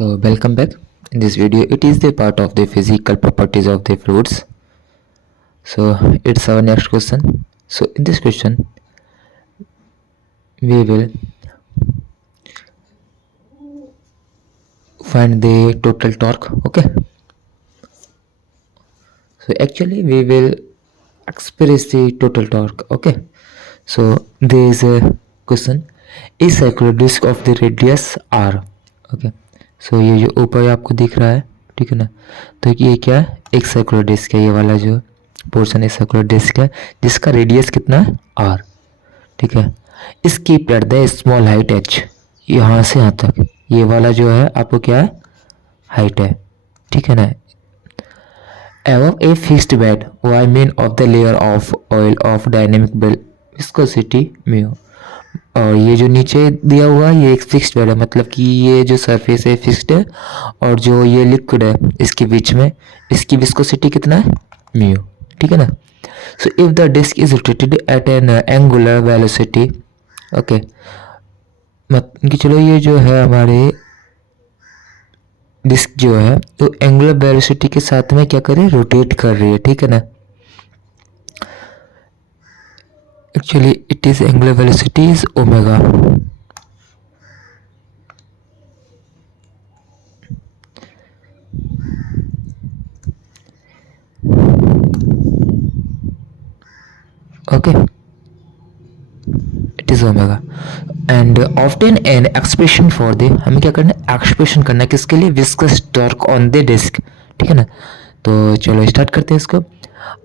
So welcome back. In this video, it is the part of the physical properties of the fluids. So it's our next question. So in this question, we will find the total torque. Okay. So actually, we will express the total torque. Okay. So there is a question: is circular disc of the radius r? Okay. सो ये जो ऊपर आपको दिख रहा है, ठीक है ना, तो ये क्या है, एक सर्कुलर डिस्क है। ये वाला जो पोर्शन है सर्कुलर डिस्क है जिसका रेडियस कितना है आर, ठीक है। इसकी at the small height H, यहाँ से यहाँ तक ये वाला जो है आपको क्या है, हाइट है, ठीक है ना। एवं a fixed bed by mean of the layer of oil of dynamic viscosity mu. और ये जो नीचे दिया हुआ है ये एक फिक्स्ड बेड है, मतलब कि ये जो सरफेस है फिक्स्ड है और जो ये लिक्विड है इसके बीच में इसकी विस्कोसिटी कितना है, म्यू, ठीक है ना। So if the disc is rotated at an angular velocity, okay, मतलब कि चलो ये जो है हमारे डिस्क जो है तो एंगुलर वेलोसिटी के साथ में क्या करे, रोटेट कर रही है, ठीक है ना। Actually it is angular velocity is omega. Okay, it is omega and often an expression for the, हमें क्या करना है, एक्सप्रेशन करना है किसके लिए, viscous torque on the disc, ठीक है ना। तो चलो स्टार्ट करते हैं इसको।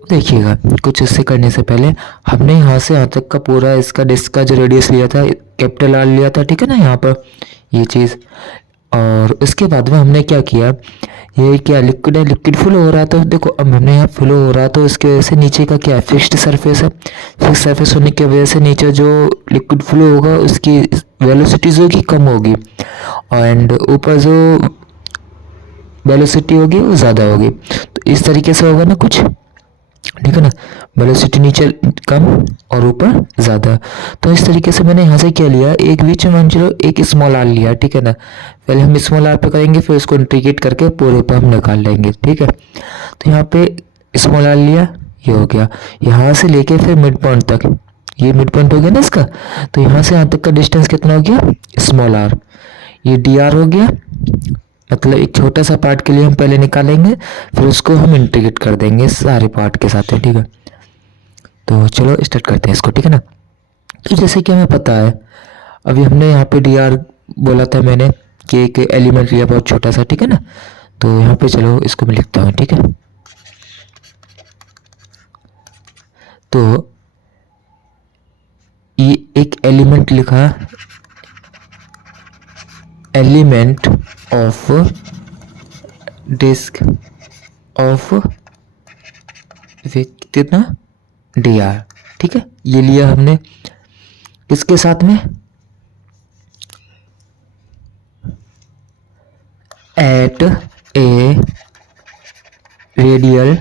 देखिएगा कुछ इससे करने से पहले हमने यहाँ से यहाँ तक का पूरा इसका डिस्क का जो रेडियस लिया था कैपिटल आर लिया था, ठीक है ना, यहाँ पर ये चीज़। और इसके बाद में हमने क्या किया, ये क्या लिक्विड है, लिक्विड फ्लो हो रहा है, तो देखो अब हमने यहाँ फ्लो हो रहा है तो इसकी वजह से नीचे का क्या है, फिक्स्ड सरफेस है। फिक्स सरफेस होने की वजह से नीचे जो लिक्विड फ्लो होगा उसकी वेलोसिटी जो की कम होगी एंड ऊपर जो वेलोसिटी होगी वो ज़्यादा होगी। तो इस तरीके से होगा ना कुछ, ठीक है ना, वेलोसिटी नीचे कम और ऊपर ज़्यादा। तो इस तरीके से मैंने यहाँ से क्या लिया, एक बीच में मान चलो एक स्मॉल आर लिया, ठीक है ना। पहले हम स्मॉल आर पे करेंगे फिर उसको इंटीग्रेट करके पूरे पे हम निकाल लेंगे, ठीक है। तो यहाँ पे स्मॉल आर लिया, ये हो गया, यहाँ से लेके फिर मिड पॉइंट तक, ये मिड पॉइंट हो गया ना इसका, तो यहाँ से यहाँ तक का डिस्टेंस कितना हो गया, स्मॉल आर, ये डी आर हो गया। मतलब एक छोटा सा पार्ट के लिए हम पहले निकालेंगे फिर उसको हम इंटीग्रेट कर देंगे सारे पार्ट के साथ, ठीक है। तो चलो स्टार्ट करते हैं इसको, ठीक है ना। तो जैसे कि हमें पता है अभी हमने यहाँ पे डी आर बोला था मैंने कि एक एलिमेंट लिया बहुत छोटा सा, ठीक है ना। तो यहाँ पे चलो इसको मैं लिखता हूँ, ठीक है। तो ये एक एलिमेंट लिखा, एलिमेंट ऑफ डिस्क ऑफ कितना, डी आर, ठीक है। ये लिया हमने किसके साथ में, at a radial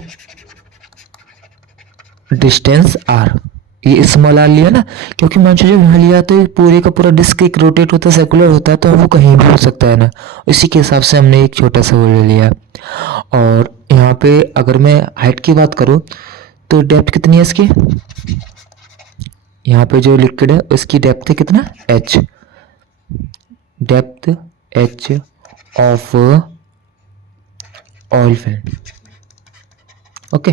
distance R, ये स्मॉल आर लिया ना, क्योंकि मान लो जब यहाँ लिया तो पूरे का पूरा डिस्क एक रोटेट होता है, सर्कुलर होता है, तो वो कहीं भी हो सकता है ना, इसी के हिसाब से हमने एक छोटा सा वो ले लिया। और यहाँ पे अगर मैं हाइट की बात करूँ तो डेप्थ कितनी है इसकी, यहाँ पे जो लिक्विड है उसकी डेप्थ है कितना, H, depth H of oil film, okay,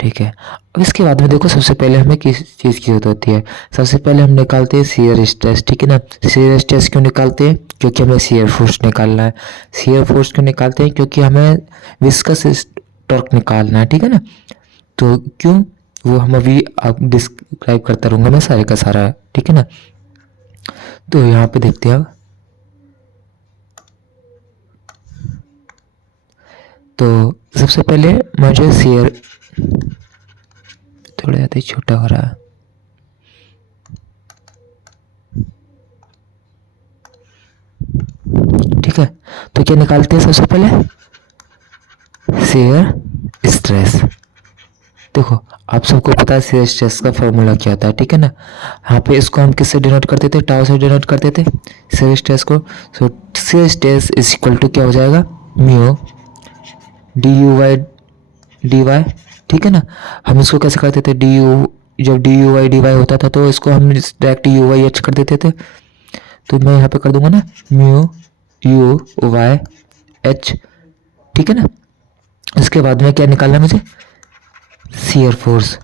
ठीक है। अब इसके बाद में देखो सबसे पहले हमें किस चीज़ की जरूरत होती है, सबसे पहले हम निकालते हैं शियर स्ट्रेस, ठीक है ना। शियर स्ट्रेस क्यों निकालते हैं, क्योंकि हमें शियर फोर्स निकालना है। शियर फोर्स क्यों निकालते हैं, क्योंकि हमें विस्कस टॉर्क निकालना है, ठीक है ना। तो क्यों, वो हम अभी आप डिस्क्राइब करता रहूँगा मैं सारे का सारा, ठीक है ना। तो यहाँ पे देखते हैं, तो सबसे पहले मुझे शियर थोड़ा ज़्यादा ही छोटा हो रहा है, ठीक है। तो क्या निकालते हैं सबसे पहले, शियर स्ट्रेस, देखो आप सबको पता है सी स्ट्रेस का फॉर्मूला क्या होता है, ठीक है ना। यहाँ पे इसको हम किससे डिनोट करते थे, टाउ से डिनोट करते थे सी स्ट्रेस को। So shear stress is equal to क्या हो जाएगा, mu D U by D Y, ठीक है ना। हम इसको कैसे करते थे, डी यू, जब D U by D Y होता था तो इसको हम डायरेक्ट यू वाई एच कर देते थे। तो मैं यहाँ पे कर दूंगा ना म्यू यू वाई एच, ठीक है ना। इसके बाद में क्या निकालना है मुझे, शियर फोर्स।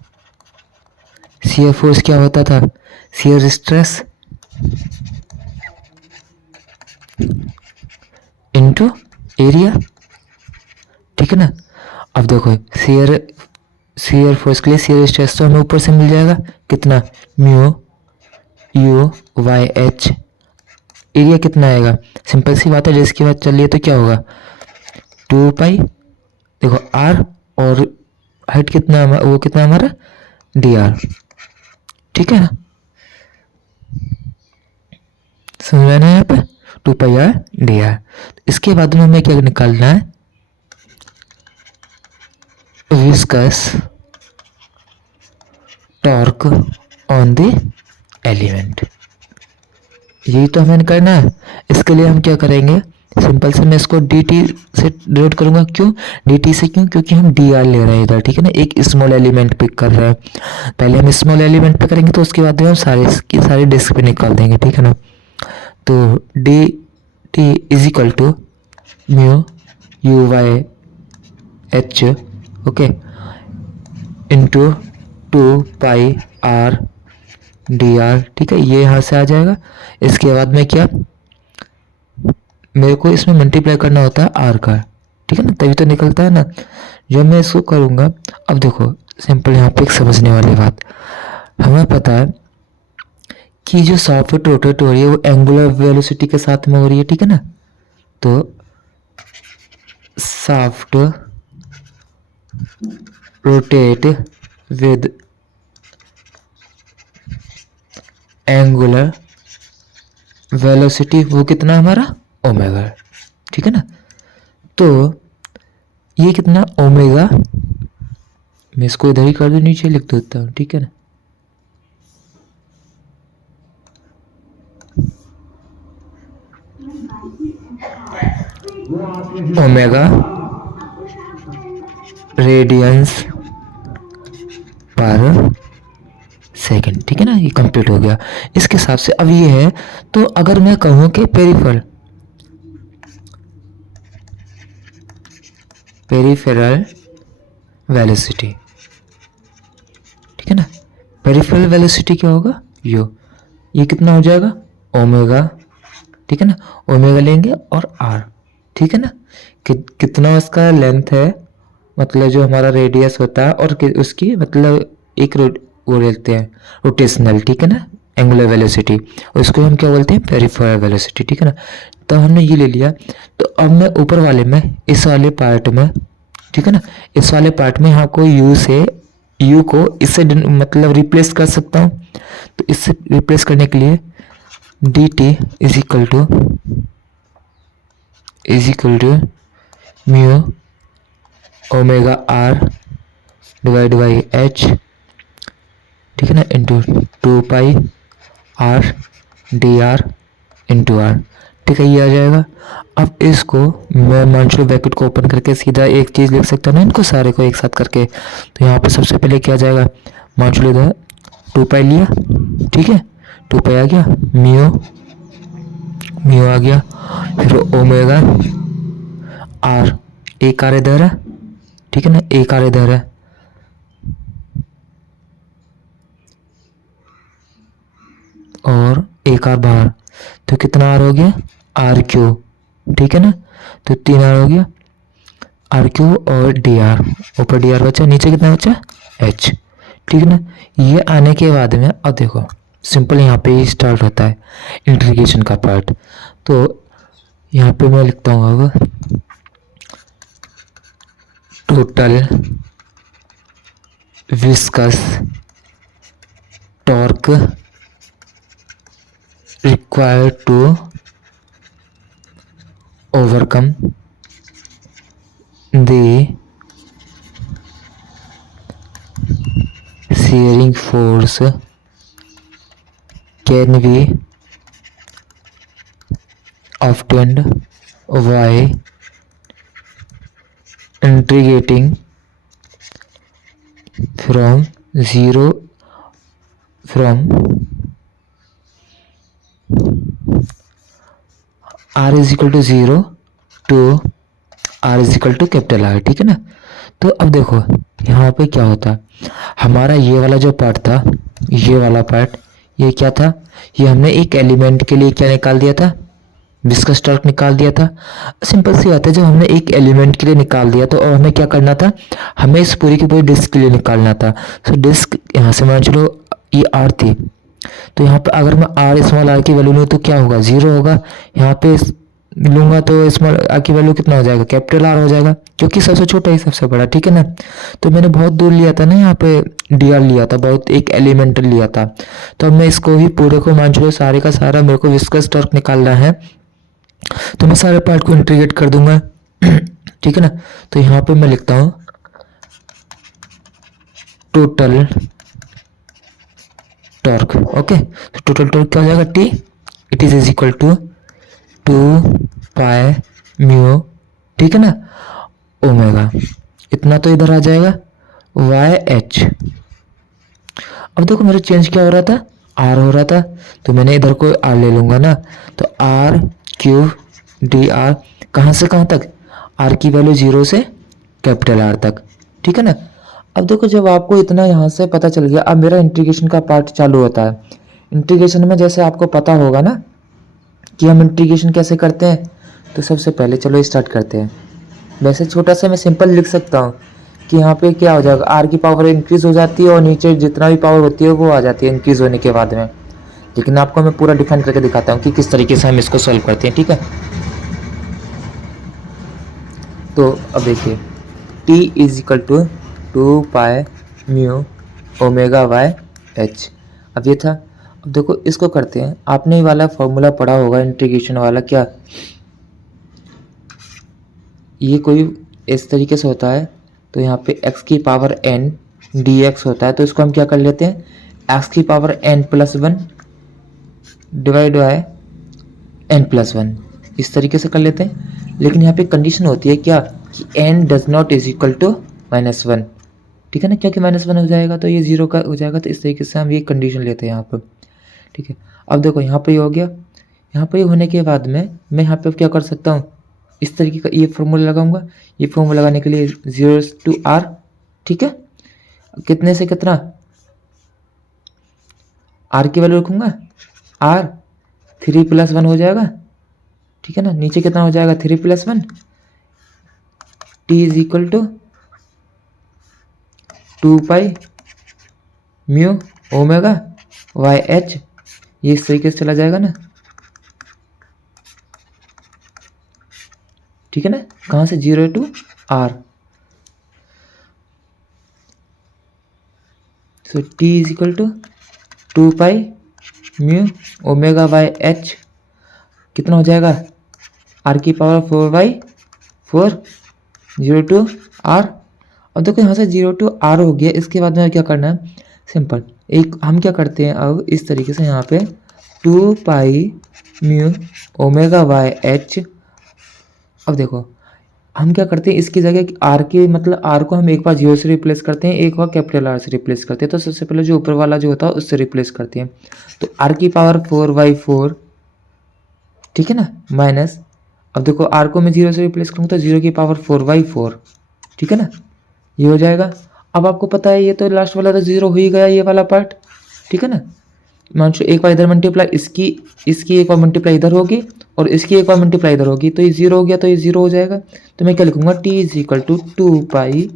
शियर फोर्स क्या होता था, शियर स्ट्रेस इनटू एरिया, ठीक है ना। अब देखो शियर फोर्स के लिए शियर स्ट्रेस तो हमें ऊपर से मिल जाएगा कितना, mu U by H, area कितना आएगा, सिंपल सी बात है, जिसकी बात चल रही है तो क्या होगा 2 पाई, देखो आर और हाइट कितना वो कितना हमारा डी आर, ठीक है ना। समझ में ना यहाँ पे 2 पाई आर डी आर। इसके बाद में हमें क्या निकालना है, viscous torque on the element, यही तो हमें करना है। इसके लिए हम क्या करेंगे, सिंपल से मैं इसको डी टी से डिनोट करूंगा, क्यों डी टी से, क्यों, क्योंकि हम डी आर ले रहे हैं इधर, ठीक है ना, एक स्मॉल एलिमेंट पिक कर रहे हैं। पहले हम स्मॉल एलिमेंट पे करेंगे तो उसके बाद में हम सारे डिस्क पे निकाल देंगे, ठीक है ना। तो D T is equal to mu U by H, okay, into 2 pi R D R, ठीक है, ये यहाँ से आ जाएगा। इसके बाद में क्या, मेरे को इसमें मल्टीप्लाई करना होता है आर का, ठीक है ना, तभी तो निकलता है ना। जब मैं इसको करूँगा, अब देखो सिंपल यहाँ पे एक समझने वाली बात, हमें पता है कि जो सॉफ्ट रोटेट हो रही है वो एंगुलर वेलोसिटी के साथ में हो रही है, ठीक है ना। तो soft rotate with angular velocity, वो कितना हमारा ओमेगा, ठीक है ना। तो ये कितना ओमेगा, मैं इसको इधर ही कर दूं, नीचे लिख देता हूँ, ठीक है ना। ओमेगा रेडियंस पर सेकंड, ठीक है ना, ये कंप्लीट हो गया। इसके हिसाब से अब ये है, तो अगर मैं कहूँ कि पेरिफेरल वेलोसिटी, ठीक है ना, पेरिफेरल वेलोसिटी क्या होगा, ये कितना हो जाएगा ओमेगा, ठीक है ना, ओमेगा लेंगे और आर, ठीक है ना, कितना उसका लेंथ है, मतलब जो हमारा रेडियस होता है, और उसकी मतलब एक वो लेते हैं रोटेशनल, ठीक है ना, एंगुलर वेलोसिटी, उसको हम क्या बोलते हैं पेरिफेरल वेलोसिटी, ठीक है ना। तो हमने ये ले लिया, तो अब मैं ऊपर वाले में इस वाले पार्ट में, ठीक है ना, इस वाले पार्ट में यहाँ को यू को इससे मतलब रिप्लेस कर सकता हूँ। तो इससे रिप्लेस करने के लिए D T is equal to mu omega R divide by H, ठीक है ना, into 2 pi R D R into R, ठीक है, ये आ जाएगा। अब इसको मैं मांछुल ब्रैकेट को ओपन करके सीधा एक चीज़ लिख सकता हूँ ना, इनको सारे को एक साथ करके। तो यहाँ पे सबसे पहले क्या आ जाएगा, मांछुल इधर 2 पाई लिया, ठीक है, 2 पाई आ गया, म्यू आ गया, फिर ओमेगा आर, एक आर इधर है, ठीक है ना, एक आर इधर है, और एक आर बाहर, तो कितना आर हो गया आर क्यू, ठीक है ना। तो 3 आर हो गया, आर क्यू और डी आर, ऊपर डी आर बचा, नीचे कितना बचा एच, ठीक है ना। ये आने के बाद में अब देखो सिंपल यहाँ पे ही स्टार्ट होता है इंटीग्रेशन का पार्ट। तो यहाँ पे मैं लिखता हूँ अब total viscous torque required to overcome the shearing force can be obtained by integrating from zero from r is equal to 0 to r is equal to capital R, ठीक है ना। तो अब देखो यहाँ पे क्या होता है, हमारा ये वाला जो पार्ट था, ये वाला पार्ट, ये क्या था, ये हमने एक एलिमेंट के लिए क्या निकाल दिया था, विस्कस टॉर्क निकाल दिया था। सिंपल सी बात है, जब हमने एक एलिमेंट के लिए निकाल दिया तो अब हमें क्या करना था, हमें इस पूरी की पूरी डिस्क के लिए निकालना था। सो डिस्क यहाँ से मान चलो ये आर थी, तो यहाँ पे अगर मैं आर स्मॉल आर की वैल्यू लूँ तो क्या होगा, 0 होगा। यहाँ पे लूँगा तो स्मॉल आर की वैल्यू कितना हो जाएगा, कैपिटल आर हो जाएगा, क्योंकि सबसे छोटा ही सबसे बड़ा, ठीक है ना। तो मैंने बहुत दूर लिया था ना, यहाँ पे डी आर लिया था, बहुत एक एलिमेंट लिया था। तो अब मैं इसको भी पूरे को मान चलो सारे का सारा मेरे को विस्कस टॉर्क निकालना है, तो मैं सारे पार्ट को इंटीग्रेट कर दूंगा ठीक है ना। तो यहाँ पे मैं लिखता हूँ टोटल टॉर्क, ओके। तो टोटल टॉर्क क्या हो जाएगा, T it is equal to 2 pi mu, ठीक है ना, ओमेगा, इतना तो इधर आ जाएगा वाई एच। अब देखो मेरा चेंज क्या हो रहा था, आर हो रहा था, तो मैंने इधर को आर ले लूंगा ना, तो आर क्यूब डी आर, कहाँ से कहाँ तक, आर की वैल्यू 0 से कैपिटल आर तक, ठीक है ना। अब देखो जब आपको इतना यहाँ से पता चल गया, अब मेरा इंटीग्रेशन का पार्ट चालू होता है। इंटीग्रेशन में जैसे आपको पता होगा ना कि हम इंटीग्रेशन कैसे करते हैं, तो सबसे पहले चलो स्टार्ट करते हैं। वैसे छोटा सा मैं सिंपल लिख सकता हूँ कि यहाँ पे क्या हो जाएगा, आर की पावर इंक्रीज हो जाती है और नीचे जितना भी पावर होती है वो आ जाती है इंक्रीज होने के बाद में। लेकिन आपको मैं पूरा डिफाइन करके दिखाता हूँ कि किस तरीके से हम इसको सॉल्व करते हैं, ठीक है। तो अब देखिए t is equal to 2 pi mu omega by H, अब ये था। अब देखो इसको करते हैं, आपने ये वाला फॉर्मूला पढ़ा होगा इंटीग्रेशन वाला, क्या ये कोई इस तरीके से होता है, तो यहाँ पे x की पावर n dx होता है, तो इसको हम क्या कर लेते हैं, x की power n plus 1 divide by n plus 1, इस तरीके से कर लेते हैं। लेकिन यहाँ पे कंडीशन होती है क्या कि n does not is equal to -1, ठीक है ना, क्योंकि -1 हो जाएगा तो ये 0 का हो जाएगा, तो इस तरीके से हम ये कंडीशन लेते हैं यहाँ पर, ठीक है। अब देखो यहाँ पे ये हो गया, यहाँ पे ये होने के बाद में मैं यहाँ पे क्या कर सकता हूँ, इस तरीके का ये फॉर्मूला लगाऊंगा। ये फॉर्मूला लगाने के लिए 0 to r, ठीक है, कितने से कितना, r की वैल्यू रखूंगा, r 3 + 1 हो जाएगा, ठीक है ना। नीचे कितना हो जाएगा, 3 + 1, t is equal to 2 pi mu omega by H, ये इस तरीके से चला जाएगा ना, ठीक है ना। कहाँ से, 0 to r, so t is equal to 2 pi mu omega by H, कितना हो जाएगा, r की पावर 4/4, 0 to r। अब देखो यहाँ से 0 to r हो गया, इसके बाद में क्या करना है, सिंपल एक हम क्या करते हैं अब इस तरीके से, यहाँ पे 2 pi mu omega by H. अब देखो हम क्या करते हैं, इसकी जगह आर की मतलब आर को हम एक बार 0 से रिप्लेस करते हैं, एक बार कैपिटल आर से रिप्लेस करते हैं। तो सबसे पहले जो ऊपर वाला जो होता है उससे रिप्लेस करते हैं, तो आर की पावर 4/4, ठीक है ना, माइनस, अब देखो आर को मैं 0 से रिप्लेस करूँगा तो 0 की पावर 4/4, ठीक है ना, ये हो जाएगा। अब आपको पता है ये तो लास्ट वाला तो 0 हो ही गया, ये वाला पार्ट, ठीक है ना। मान लो एक बार इधर मल्टीप्लाई, इसकी एक बार मल्टीप्लाई इधर होगी और इसकी एक बार मल्टीप्लाई इधर होगी, तो ये 0 हो गया, तो ये 0 हो जाएगा। तो मैं क्या लिखूंगा, t is equal to 2 pi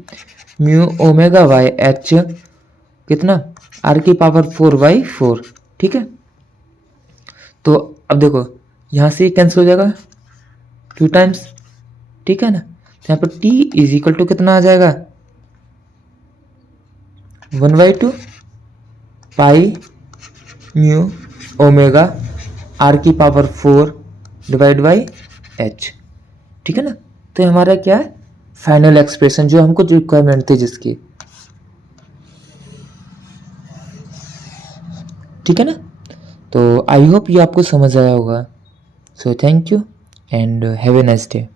mu omega by H, कितना, r की पावर 4/4, ठीक है। तो अब देखो यहाँ से कैंसिल हो जाएगा 2 टाइम्स, ठीक है ना। तो यहाँ पर t इज इक्वल टू कितना आ जाएगा, 1/2 पाई म्यू ओमेगा r की पावर 4 डिवाइड बाई h, ठीक है ना। तो हमारा क्या है, फाइनल एक्सप्रेशन जो हमको जो रिक्वायरमेंट थी जिसकी। ठीक है ना। तो आई होप ये आपको समझ आया होगा। So thank you and have a nice day.